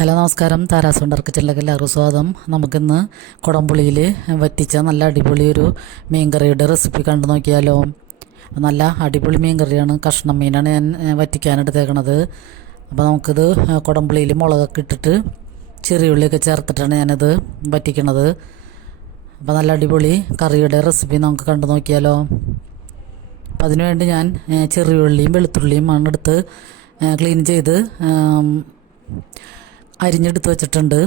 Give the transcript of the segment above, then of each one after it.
Hello നമസ്കാരം. Tara's wonder കിച്ചണിലേക്ക് എല്ലാവർക്കും സ്വാഗതം. നമുക്കിന്ന് കുടംപുളിയിൽ വറ്റിച്ച നല്ല അടിപൊളി ഒരു മീൻകറിയുടെ റെസിപ്പി കണ്ടു നോക്കിയാലോ. നല്ല അടിപൊളി മീൻകറിയാണ്. കഷ്ണം മീനാണ് ഞാൻ വറ്റിക്കാനെടുത്തേക്കണത്. അപ്പോൾ നമുക്കിത് കുടംപുളിയിൽ മുളകൊക്കെ ഇട്ടിട്ട് ചെറിയ ഉള്ളിയൊക്കെ ചേർത്തിട്ടാണ് ഞാനത് വറ്റിക്കണത്. അപ്പോൾ നല്ല അടിപൊളി കറിയുടെ റെസിപ്പി നമുക്ക് കണ്ടു നോക്കിയാലോ. അപ്പം അതിനുവേണ്ടി ഞാൻ ചെറിയ ഉള്ളിയും വെളുത്തുള്ളിയും ആണ് എടുത്ത് ക്ലീൻ ചെയ്ത് അരിഞ്ഞെടുത്ത് വെച്ചിട്ടുണ്ട്.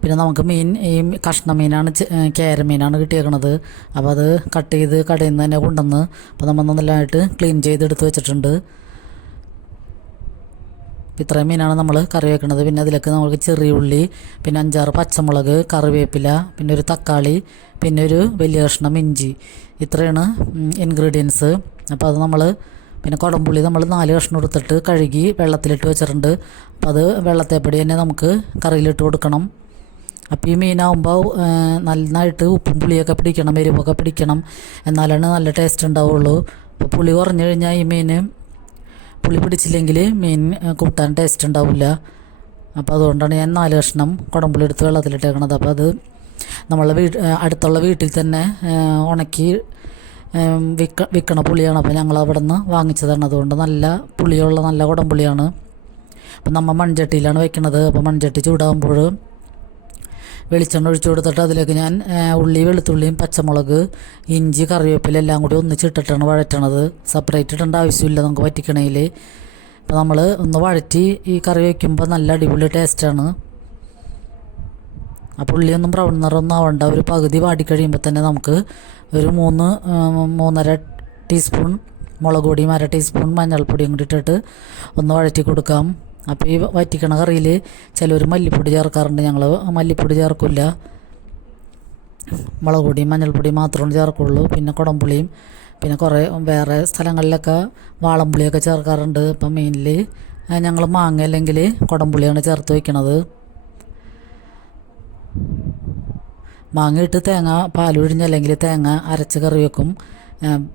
പിന്നെ നമുക്ക് ഈ കഷ്ണ മീനാണ്, കേര മീനാണ് കിട്ടിയേക്കണത്. അപ്പോൾ അത് കട്ട് ചെയ്ത് കടയിൽ നിന്ന് തന്നെ കൊണ്ടുവന്ന് അപ്പോൾ നമ്മൾ നല്ലതായിട്ട് ക്ലീൻ ചെയ്തെടുത്ത് വെച്ചിട്ടുണ്ട്. ഇത്രയും മീനാണ് നമ്മൾ കറി വെക്കുന്നത്. പിന്നെ അതിലേക്ക് നമുക്ക് ചെറിയ ഉള്ളി, പിന്നെ 5-6 പച്ചമുളക്, കറിവേപ്പില, പിന്നെ ഒരു തക്കാളി, പിന്നെ ഒരു വലിയ കഷ്ണം ഇഞ്ചി, ഇത്രയാണ് ഇൻഗ്രീഡിയൻസ്. അപ്പോൾ അത് നമ്മൾ പിന്നെ കുടംപുളി നമ്മൾ 4 കഷ്ണം എടുത്തിട്ട് കഴുകി വെള്ളത്തിലിട്ട് വെച്ചിട്ടുണ്ട്. അപ്പോൾ അത് വെള്ളത്തെപ്പടി തന്നെ നമുക്ക് കറിയിലിട്ട് കൊടുക്കണം. അപ്പോൾ ഈ മീനാകുമ്പോൾ നന്നായിട്ട് ഉപ്പും പുളിയൊക്കെ പിടിക്കണം, എരിവൊക്കെ പിടിക്കണം, എന്നാലാണ് നല്ല ടേസ്റ്റ് ഉണ്ടാവുള്ളൂ. അപ്പോൾ പുളി കുറഞ്ഞു കഴിഞ്ഞാൽ ഈ മീൻ പുളി പിടിച്ചില്ലെങ്കിൽ മീൻ കൂട്ടാൻ ടേസ്റ്റ് ഉണ്ടാവില്ല. അപ്പോൾ അതുകൊണ്ടാണ് ഞാൻ 4 കഷ്ണം കുടംപുളി എടുത്ത് വെള്ളത്തിലിട്ടേക്കണത്. അപ്പോൾ അത് നമ്മളെ അടുത്തുള്ള വീട്ടിൽ തന്നെ ഉണക്കി വിൽക്കണ പുളിയാണ്. അപ്പോൾ ഞങ്ങൾ അവിടെ നിന്ന് വാങ്ങിച്ചതാണ്. അതുകൊണ്ട് നല്ല പുളിയുള്ള നല്ല കുടംപുളിയാണ്. അപ്പം നമ്മൾ മൺചട്ടിയിലാണ് വെക്കണത്. അപ്പോൾ മൺചട്ടി ചൂടാകുമ്പോൾ വെളിച്ചെണ്ണ ഒഴിച്ചു കൊടുത്തിട്ട് അതിലേക്ക് ഞാൻ ഉള്ളി, വെളുത്തുള്ളിയും, പച്ചമുളക്, ഇഞ്ചി, കറിവേപ്പില എല്ലാം കൂടി ഒന്നിച്ചിട്ടിട്ടാണ് വഴറ്റണത്. സെപ്പറേറ്റ് ഇടേണ്ട ആവശ്യമില്ല നമുക്ക് വറ്റിക്കണയിൽ. അപ്പോൾ നമ്മൾ ഒന്ന് വഴറ്റി ഈ കറി വയ്ക്കുമ്പോൾ നല്ല അടിപൊളി ടേസ്റ്റാണ്. അപ്പോൾ ഉള്ളിയൊന്നും ബ്രൗൺ നിറമൊന്നും ആവണ്ട. ഒരു പകുതി വാടിക്കഴിയുമ്പോൾ തന്നെ നമുക്ക് ഒരു 3-3.5 ടീസ്പൂൺ മുളക് പൊടിയും 1/2 ടീസ്പൂൺ മഞ്ഞൾപ്പൊടിയും കൂടി ഇട്ടിട്ട് ഒന്ന് വഴറ്റി കൊടുക്കാം. അപ്പോൾ ഈ വറ്റിക്കണ കറിയിൽ ചിലർ മല്ലിപ്പൊടി ചേർക്കാറുണ്ട്. ഞങ്ങൾ മല്ലിപ്പൊടി ചേർക്കില്ല, മുളക് പൊടിയും മഞ്ഞൾപ്പൊടിയും മാത്രമേ ചേർക്കുള്ളൂ. പിന്നെ കുടംപുളിയും, പിന്നെ കുറേ വേറെ സ്ഥലങ്ങളിലൊക്കെ വാളംപുളിയൊക്കെ ചേർക്കാറുണ്ട്. അപ്പം മീനിൽ ഞങ്ങൾ മാങ്ങ അല്ലെങ്കിൽ കുടംപുളിയാണ് ചേർത്ത് വയ്ക്കണത്. മാങ്ങ ഇട്ട് തേങ്ങ പാലൊഴിഞ്ഞ് അല്ലെങ്കിൽ തേങ്ങ അരച്ച് കറി വെക്കും.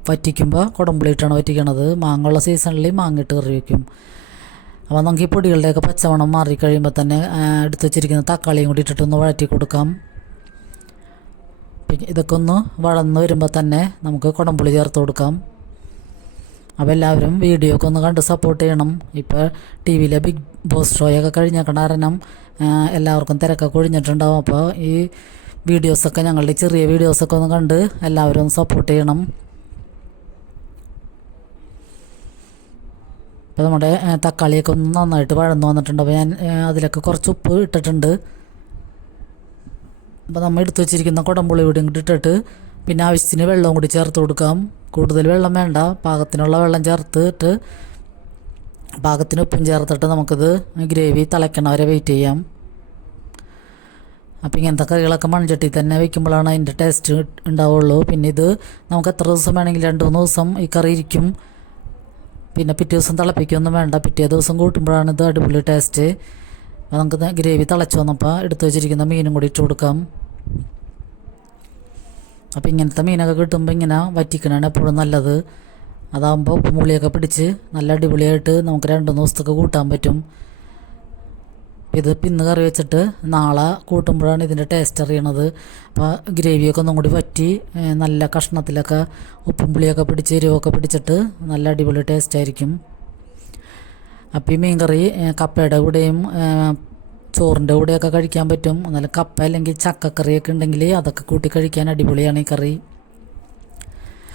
വറ്റിക്കുമ്പോൾ കുടംപുളി ഇട്ടാണ് വറ്റിക്കണത്. മാങ്ങ ഉള്ള സീസണിൽ മാങ്ങ ഇട്ട് കറി വയ്ക്കും. അപ്പോൾ നമുക്ക് ഈ പൊടികളുടെയൊക്കെ പച്ചമണം മാറിക്കഴിയുമ്പോൾ തന്നെ എടുത്ത് വെച്ചിരിക്കുന്ന തക്കാളിയും കൂടി ഇട്ടിട്ടൊന്ന് വഴറ്റി കൊടുക്കാം. പിന്നെ ഇതൊക്കെ ഒന്ന് വളർന്ന് വരുമ്പോൾ തന്നെ നമുക്ക് കുടംപുളി ചേർത്ത് കൊടുക്കാം. അപ്പോൾ എല്ലാവരും വീഡിയോ ഒക്കെ ഒന്ന് കണ്ട് സപ്പോർട്ട് ചെയ്യണം. ഇപ്പോൾ ടി വിയിലെ ബിഗ് ബോസ് ഷോയൊക്കെ കഴിഞ്ഞേക്കണ കാരണം എല്ലാവർക്കും തിരക്കൊക്കെ ഒഴിഞ്ഞിട്ടുണ്ടാവും. അപ്പോൾ ഈ വീഡിയോസൊക്കെ, ഞങ്ങളുടെ ചെറിയ വീഡിയോസൊക്കെ ഒന്ന് കണ്ട് എല്ലാവരും ഒന്ന് സപ്പോർട്ട് ചെയ്യണം. അപ്പോൾ നമ്മുടെ തക്കാളിയൊക്കെ ഒന്ന് നന്നായിട്ട് വഴന്നു വന്നിട്ടുണ്ട്. അപ്പോൾ ഞാൻ അതിലൊക്കെ കുറച്ച് ഉപ്പ് ഇട്ടിട്ടുണ്ട്. അപ്പോൾ നമ്മൾ എടുത്തു വെച്ചിരിക്കുന്ന കുടംപുളി കൂടി ഇട്ടിട്ട് പിന്നെ ആവശ്യത്തിന് വെള്ളവും കൂടി ചേർത്ത് കൊടുക്കാം. കൂടുതൽ വെള്ളം വേണ്ട, പാകത്തിനുള്ള വെള്ളം ചേർത്തിട്ട് പാകത്തിന് ഉപ്പും ചേർത്തിട്ട് നമുക്കിത് ഗ്രേവി തിളയ്ക്കണ വരെ വെയിറ്റ് ചെയ്യാം. അപ്പോൾ ഇങ്ങനത്തെ കറികളൊക്കെ മൺചട്ടി തന്നെ വയ്ക്കുമ്പോഴാണ് അതിൻ്റെ ടേസ്റ്റ് ഉണ്ടാവുള്ളൂ. പിന്നെ ഇത് നമുക്ക് എത്ര ദിവസം വേണമെങ്കിൽ 2-3 ദിവസം ഈ കറി ഇരിക്കും. പിന്നെ പിറ്റേ ദിവസം തിളപ്പിക്കൊന്നും വേണ്ട, പിറ്റേ ദിവസം കൂട്ടുമ്പോഴാണ് ഇത് അടിപൊളി ടേസ്റ്റ്. അപ്പോൾ നമുക്ക് ഗ്രേവി തിളച്ച് വന്നപ്പോൾ എടുത്ത് വെച്ചിരിക്കുന്ന മീനും കൂടി ഇട്ട് കൊടുക്കാം. അപ്പോൾ ഇങ്ങനത്തെ മീനൊക്കെ കിട്ടുമ്പോൾ ഇങ്ങനെ വറ്റിക്കണതാണ് എപ്പോഴും നല്ലത്. അതാകുമ്പോൾ ഉപ്പും പുളിയൊക്കെ പിടിച്ച് നല്ല അടിപൊളിയായിട്ട് നമുക്ക് 2 ദിവസത്തേക്ക് കൂട്ടാൻ പറ്റും. ഇത് ഇന്ന് കറി വെച്ചിട്ട് നാളെ കൂട്ടുമ്പോഴാണ് ഇതിൻ്റെ ടേസ്റ്റ് അറിയണത്. അപ്പോൾ ഗ്രേവിയൊക്കെ ഒന്നും കൂടി വറ്റി നല്ല കഷ്ണത്തിലൊക്കെ ഉപ്പും പുളിയൊക്കെ പിടിച്ച് എരിവൊക്കെ പിടിച്ചിട്ട് നല്ല അടിപൊളി ടേസ്റ്റ് ആയിരിക്കും. അപ്പോൾ ഈ മീൻ കറി കപ്പയുടെ കൂടെയും ചോറിൻ്റെ കൂടെയൊക്കെ കഴിക്കാൻ പറ്റും. എന്നാലും കപ്പ അല്ലെങ്കിൽ ചക്കക്കറിയൊക്കെ ഉണ്ടെങ്കിൽ അതൊക്കെ കൂട്ടി കഴിക്കാൻ അടിപൊളിയാണ് ഈ കറി.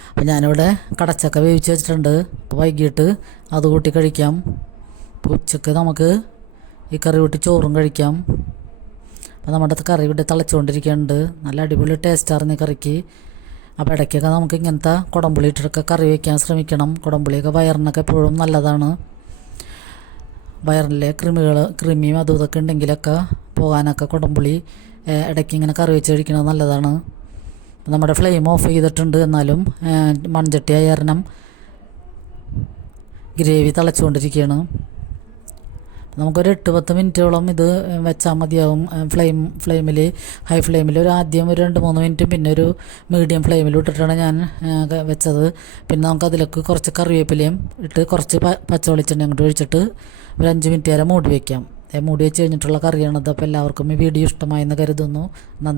അപ്പോൾ ഞാനിവിടെ കടച്ചക്ക വേവിച്ച് വെച്ചിട്ടുണ്ട്. അപ്പോൾ വൈകിട്ട് അത് കൂട്ടി കഴിക്കാം. അപ്പോൾ ഉച്ചക്ക് നമുക്ക് ഈ കറി കൂട്ടി ചോറും കഴിക്കാം. അപ്പോൾ നമ്മുടെ കറി ഇവിടെ തിളച്ചുകൊണ്ടിരിക്കുന്നുണ്ട്. നല്ല അടിപൊളി ടേസ്റ്റായിരുന്നു ഈ കറിക്ക്. അപ്പോൾ ഇടയ്ക്കൊക്കെ നമുക്ക് ഇങ്ങനത്തെ കുടംപുളി ഇട്ടിട്ടൊക്കെ കറി വയ്ക്കാൻ ശ്രമിക്കണം. കുടംപുളിയൊക്കെ വയറിനൊക്കെ എപ്പോഴും നല്ലതാണ്. വയറിലെ കൃമിയും അതും ഇതൊക്കെ ഉണ്ടെങ്കിലൊക്കെ പോകാനൊക്കെ കുടംപുളി ഇടയ്ക്ക് ഇങ്ങനെ കറി വെച്ച് കഴിക്കുന്നത് നല്ലതാണ്. നമ്മുടെ ഫ്ലെയിം ഓഫ് ചെയ്തിട്ടുണ്ട്, എന്നാലും മൺചട്ടി ആയ കാരണം ഗ്രേവി തിളച്ചുകൊണ്ടിരിക്കുകയാണ്. നമുക്കൊരു 8-10 മിനിറ്റോളം ഇത് വെച്ചാൽ മതിയാവും. ഹൈ ഫ്ലെയിമിൽ ആദ്യം ഒരു 2-3 മിനിറ്റും പിന്നെ ഒരു മീഡിയം ഫ്ലെയിമിൽ ഇട്ടിട്ടാണ് ഞാൻ വെച്ചത്. പിന്നെ നമുക്കതിലേക്ക് കുറച്ച് കറിവേപ്പിലയും ഇട്ട് കുറച്ച് പച്ച വെളിച്ചെണ്ണ അങ്ങോട്ട് ഒഴിച്ചിട്ട് ഒരു 5 മിനിറ്റ് നേരം മൂടി വയ്ക്കാം. മൂടി വെച്ച് കഴിഞ്ഞിട്ടുള്ള കറിയാണിത്. അപ്പോൾ എല്ലാവർക്കും ഈ വീഡിയോ ഇഷ്ടമായെന്ന് കരുതുന്നു. നന്ദി.